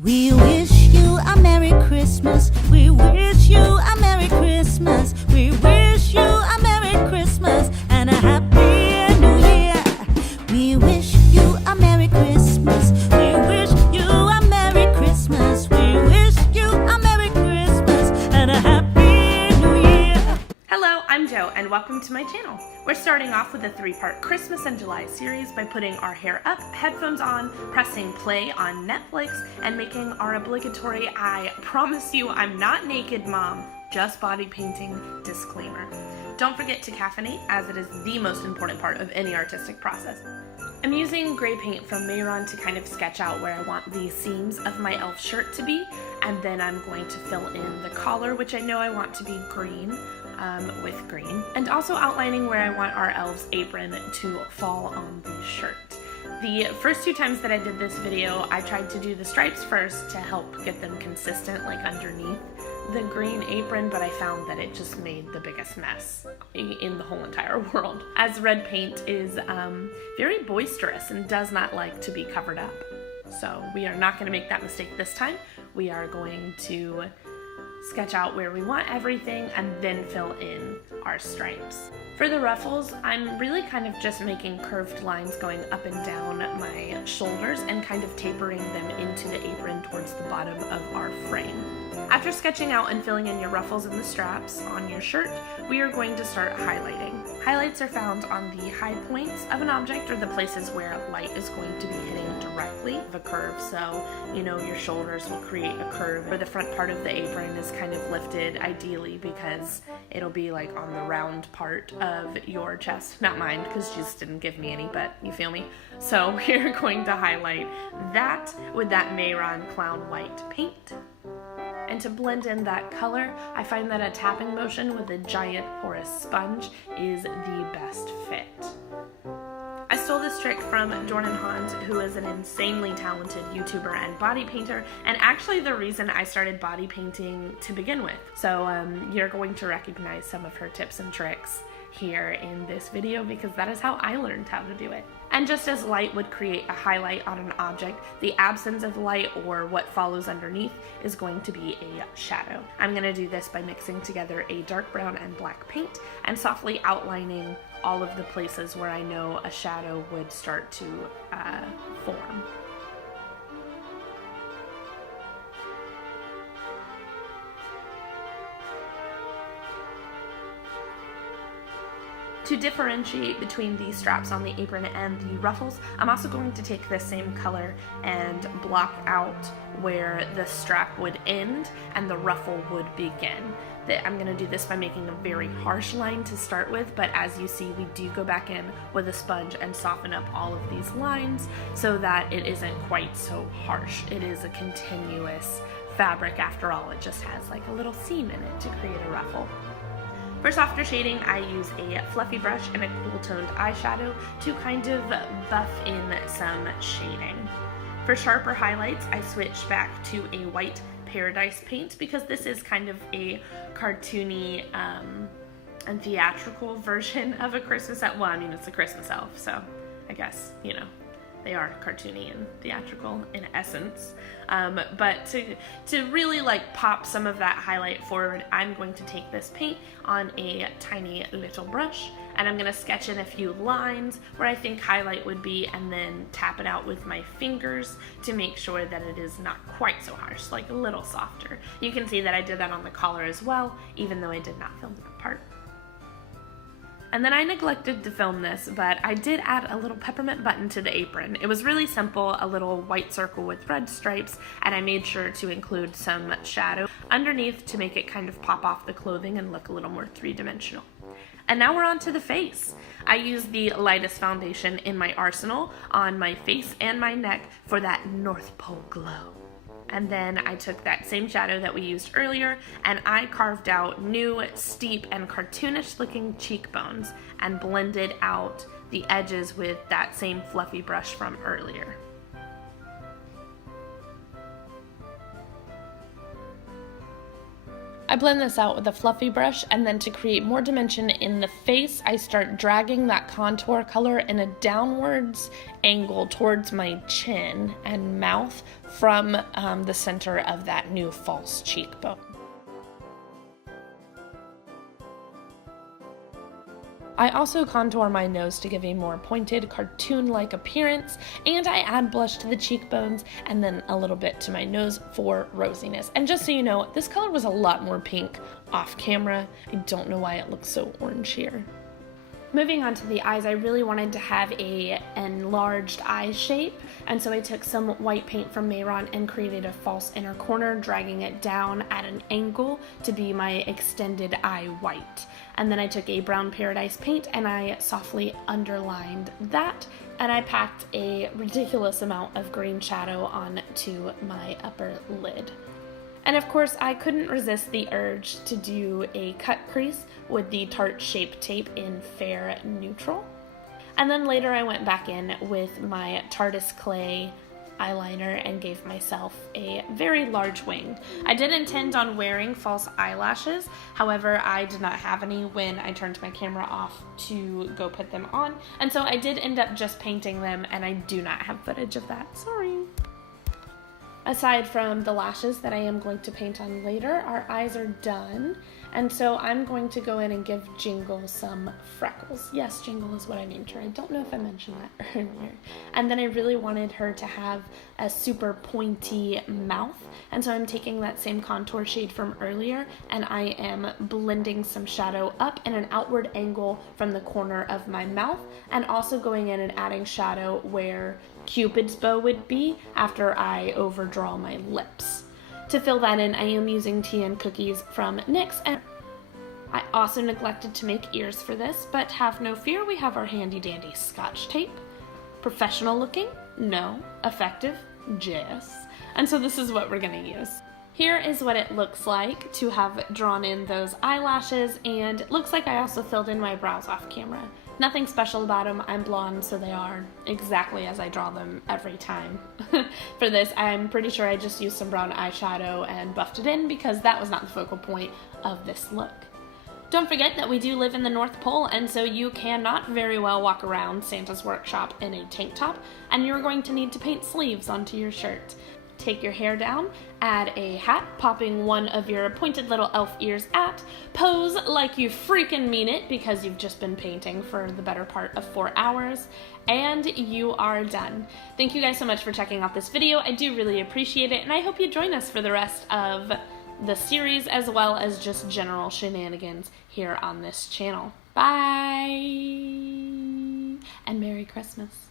We wish you a Merry Christmas. We wish you a Merry Christmas. We wish you a Merry Christmas and a Happy New Year. We wish you a Merry Christmas. We wish you a Merry Christmas. We wish you a Merry Christmas and a Happy New Year. Hello, I'm Jo, and welcome to my channel. We're starting off with a 3-part Christmas in July series by putting our hair up, headphones on, pressing play on Netflix, and making our obligatory I promise you I'm not naked mom, just body painting disclaimer. Don't forget to caffeinate, as it is the most important part of any artistic process. I'm using gray paint from Mehron to kind of sketch out where I want the seams of my elf shirt to be, and then I'm going to fill in the collar, which I know I want to be green, with green, and also outlining where I want our elf's apron to fall on the shirt. The first 2 times that I did this video, I tried to do the stripes first to help get them consistent, like underneath the green apron, but I found that it just made the biggest mess in the whole entire world, as red paint is very boisterous and does not like to be covered up. So we are not going to make that mistake this time. We are going to sketch out where we want everything and then fill in our stripes. For the ruffles, I'm really kind of just making curved lines going up and down my shoulders and kind of tapering them into the apron towards the bottom of our frame. After sketching out and filling in your ruffles and the straps on your shirt, we are going to start highlighting. Highlights are found on the high points of an object, or the places where light is going to be hitting directly the curve. So, you know, your shoulders will create a curve, or the front part of the apron is kind of lifted, ideally, because it'll be like on the round part of your chest. Not mine, because she just didn't give me any, but you feel me? So we're going to highlight that with that Mehron Clown White paint. And to blend in that color, I find that a tapping motion with a giant porous sponge is the best fit. I stole this trick from Jordan Hans, who is an insanely talented YouTuber and body painter, and actually the reason I started body painting to begin with. So you're going to recognize some of her tips and tricks here in this video, because that is how I learned how to do it. And just as light would create a highlight on an object, the absence of light, or what follows underneath, is going to be a shadow. I'm going to do this by mixing together a dark brown and black paint and softly outlining all of the places where I know a shadow would start to form. To differentiate between the straps on the apron and the ruffles, I'm also going to take the same color and block out where the strap would end and the ruffle would begin. I'm going to do this by making a very harsh line to start with, but as you see, we do go back in with a sponge and soften up all of these lines so that it isn't quite so harsh. It is a continuous fabric after all. It just has like a little seam in it to create a ruffle. For softer shading, I use a fluffy brush and a cool toned eyeshadow to kind of buff in some shading. For sharper highlights, I switch back to a white Paradise paint, because this is kind of a cartoony and theatrical version of a Christmas elf. Well, I mean, it's a Christmas elf, so I guess, you know, they are cartoony and theatrical in essence. But to really like pop some of that highlight forward, I'm going to take this paint on a tiny little brush, and I'm going to sketch in a few lines where I think highlight would be, and then tap it out with my fingers to make sure that it is not quite so harsh, like a little softer. You can see that I did that on the collar as well, even though I did not film that part. And then I neglected to film this, but I did add a little peppermint button to the apron. It was really simple, a little white circle with red stripes, and I made sure to include some shadow underneath to make it kind of pop off the clothing and look a little more 3-dimensional. And now we're on to the face. I used the lightest foundation in my arsenal on my face and my neck for that North Pole glow. And then I took that same shadow that we used earlier and I carved out new, steep, and cartoonish looking cheekbones and blended out the edges with that same fluffy brush from earlier. I blend this out with a fluffy brush, and then to create more dimension in the face, I start dragging that contour color in a downwards angle towards my chin and mouth from the center of that new false cheekbone. I also contour my nose to give a more pointed, cartoon-like appearance, and I add blush to the cheekbones and then a little bit to my nose for rosiness. And just so you know, this color was a lot more pink off camera. I don't know why it looks so orange here. Moving on to the eyes, I really wanted to have a enlarged eye shape, and so I took some white paint from Mehron and created a false inner corner, dragging it down at an angle to be my extended eye white. And then I took a brown paradise paint and I softly underlined that, and I packed a ridiculous amount of green shadow onto my upper lid. And of course, I couldn't resist the urge to do a cut crease with the Tarte Shape Tape in Fair Neutral. And then later I went back in with my Tarteist Clay eyeliner and gave myself a very large wing. I did intend on wearing false eyelashes, however I did not have any when I turned my camera off to go put them on, and so I did end up just painting them, and I do not have footage of that, sorry. Aside from the lashes that I am going to paint on later, our eyes are done, and so I'm going to go in and give Jingle some freckles. Yes, Jingle is what I named her. I don't know if I mentioned that earlier. And then I really wanted her to have a super pointy mouth, and so I'm taking that same contour shade from earlier, and I am blending some shadow up in an outward angle from the corner of my mouth, and also going in and adding shadow where Cupid's bow would be after I overdraw my lips. To fill that in, I am using Tea&Cookies from NYX, and I also neglected to make ears for this, but have no fear, we have our handy dandy Scotch tape. Professional looking? No. Effective? Yes. And so this is what we're gonna use. Here is what it looks like to have drawn in those eyelashes, and it looks like I also filled in my brows off camera. Nothing special about them. I'm blonde, so they are exactly as I draw them every time. For this, I'm pretty sure I just used some brown eyeshadow and buffed it in because that was not the focal point of this look. Don't forget that we do live in the North Pole, and so you cannot very well walk around Santa's workshop in a tank top, and you're going to need to paint sleeves onto your shirt. Take your hair down, add a hat, popping one of your pointed little elf ears at, pose like you freaking mean it because you've just been painting for the better part of 4 hours, and you are done. Thank you guys so much for checking out this video. I do really appreciate it, and I hope you join us for the rest of the series as well as just general shenanigans here on this channel. Bye! And Merry Christmas.